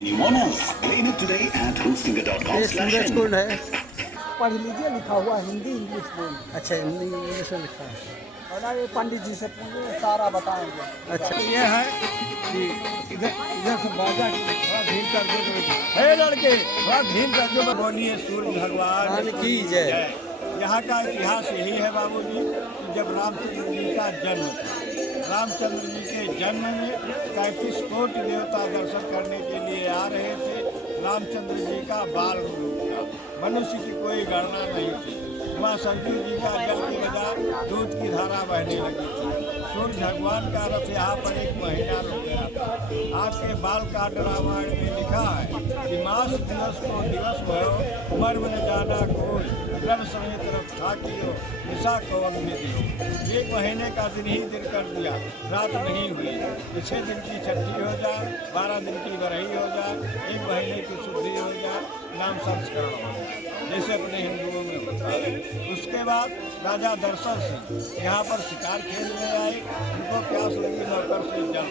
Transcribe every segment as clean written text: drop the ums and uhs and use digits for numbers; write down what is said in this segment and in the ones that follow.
Anyone else? Claim it today at ये hostfinger.com/in. Suraj Kund है। पढ़ लीजिए, लिखा हुआ हिंदी इंग्लिश में। अच्छा, हिंदी इंग्लिश में लिखा है। और ना ये पंडित जी से पूछे, सारा बताएंगे। अच्छा, ये है कि इधर इधर से बाजा थोड़ा धीम कर दो। हे लड़के, थोड़ा धीम कर दो। बोलिए सूर्य भगवान की जय। यहाँ का इतिहास यही है बाबूजी कि जब रामचंद्र जी का जन्म था, रामचंद्र जी के जन्म में 35 कोटि देवता दर्शन करने के लिए आ रहे थे। रामचंद्र जी का बाल रूप था, मनुष्य की कोई गणना नहीं थी। माँ सरजू जी का जल की बजाय दूध की धारा बहने लगी थी। सूर्य भगवान का रथ यहाँ पर 1 महीना रुक गया था। आपके बाल कांड रामायण में लिखा है कि मास दिवस को दिवस भयो, मर्म न जाना कोई, रन समेत रथ ठाकियो, निशा कवन में दियो। 1 महीने का दिन ही दिन कर दिया, रात नहीं हुई। 6 दिन की छठी हो जाए, 12 दिन की बरही हो जाए, 1 महीने की शुद्धि हो जाए, नाम संस्करण हो जाए, जैसे अपने हिंदुओं में होता है। उसके बाद राजा दशरथ सिंह यहाँ पर शिकार खेलने आए। उनको प्यास लगी, नौकर से जल।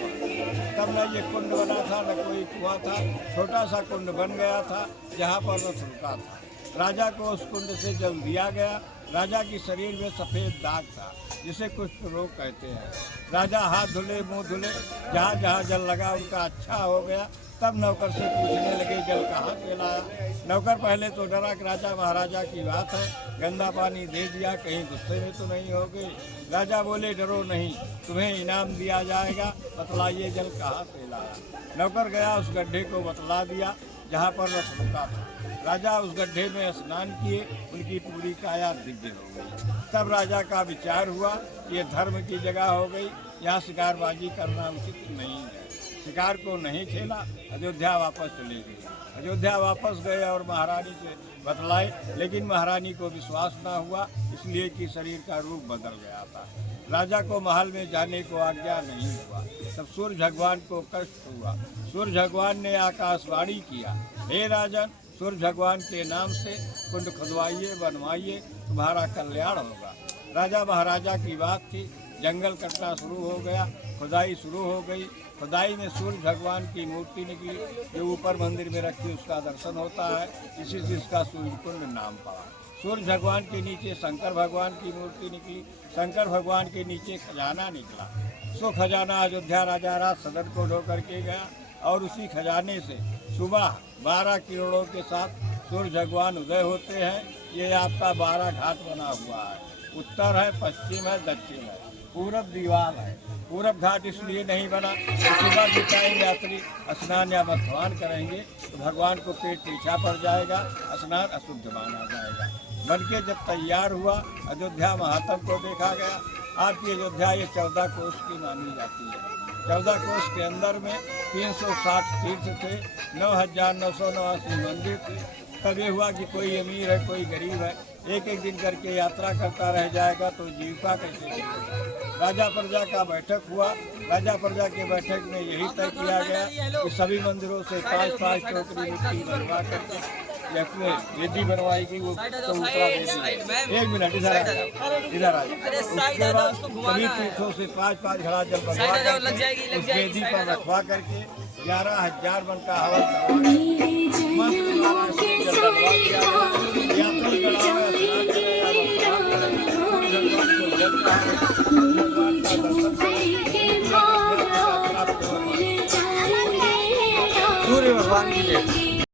तब न ये कुंड बना था, न कोई कुआं था। छोटा सा कुंड बन गया था जहाँ पर रथ रुका था। राजा को उस कुंड से जल दिया गया। राजा की शरीर में सफ़ेद दाग था, जिसे कुष्ठ रोग कहते हैं। राजा हाथ धुले, मुंह धुले, जहाँ जहाँ जल लगा उनका अच्छा हो गया। तब नौकर से पूछने लगे, जल कहाँ से लाया? नौकर पहले तो डरा कि राजा महाराजा की बात है, गंदा पानी दे दिया, कहीं गुस्से में तो नहीं हो गए। राजा बोले, डरो नहीं, तुम्हें इनाम दिया जाएगा, बतलाइए जल कहाँ से लाया। नौकर गया, उस गड्ढे को बतला दिया जहाँ पर रथ रुका था। राजा उस गड्ढे में स्नान किए, उनकी पूरी काया दिव्य हो गई। तब राजा का विचार हुआ, ये धर्म की जगह हो गई, यहाँ शिकारबाजी करना उचित नहीं है। शिकार को नहीं खेला, अयोध्या वापस चले गए। अयोध्या वापस गए और महारानी से बतलाए, लेकिन महारानी को विश्वास ना हुआ, इसलिए कि शरीर का रूप बदल गया था। राजा को महल में जाने को आज्ञा नहीं हुआ। तब सूर्य भगवान को कष्ट हुआ। सूर्य भगवान ने आकाशवाणी किया, हे राजन, सूर्य भगवान के नाम से कुंड खुदवाइए, बनवाइए, तुम्हारा कल्याण होगा। राजा महाराजा की बात थी। जंगल कटना शुरू हो गया, खुदाई शुरू हो गई। खुदाई में सूर्य भगवान की मूर्ति निकली, जो ऊपर मंदिर में रखी, उसका दर्शन होता है। इसी से इसका सूर्य कुंड नाम पड़ा। सूर्य भगवान के नीचे शंकर भगवान की मूर्ति निकली। शंकर भगवान के नीचे खजाना निकला। सो खजाना अयोध्या राजा राज सदन को ढो करके गया, और उसी खजाने से सुबह 12 किरणों के साथ सूर्य भगवान उदय होते हैं। ये आपका 12 घाट बना हुआ है। उत्तर है, पश्चिम है, दक्षिण है, पूरब दीवार है। पूरब घाट इसलिए नहीं बना कि सुबह के टाइम यात्री स्नान या मथवान करेंगे तो भगवान को पेट पीछा पड़ जाएगा, स्नान अशुद्ध माना जाएगा। बन के जब तैयार हुआ, अयोध्या महात्म को देखा गया। आपकी अयोध्या ये 14 कोष की मानी जाती है। 14 कोष के अंदर में 360 तीर्थ थे, 9,989 मंदिर थे। तब ये हुआ कि कोई अमीर है, कोई गरीब है, एक एक दिन करके यात्रा करता रह जाएगा तो जीविका कैसे चलेगा। राजा प्रजा का बैठक हुआ। राजा प्रजा के बैठक में यही तय किया गया कि सभी मंदिरों से 5-5 टोकरी मिट्टी बनवा करके अपने वेदी बनवाएगी, वो चबूतरा वेदी। 1 मिनट इधर आ। उसके बाद सभी तीर्थों से 5-5 घड़ा जल बनवा करके उस वेदी पर रखवा करके 11,000 मन का हवन करवा सूर्य भगवान की जय।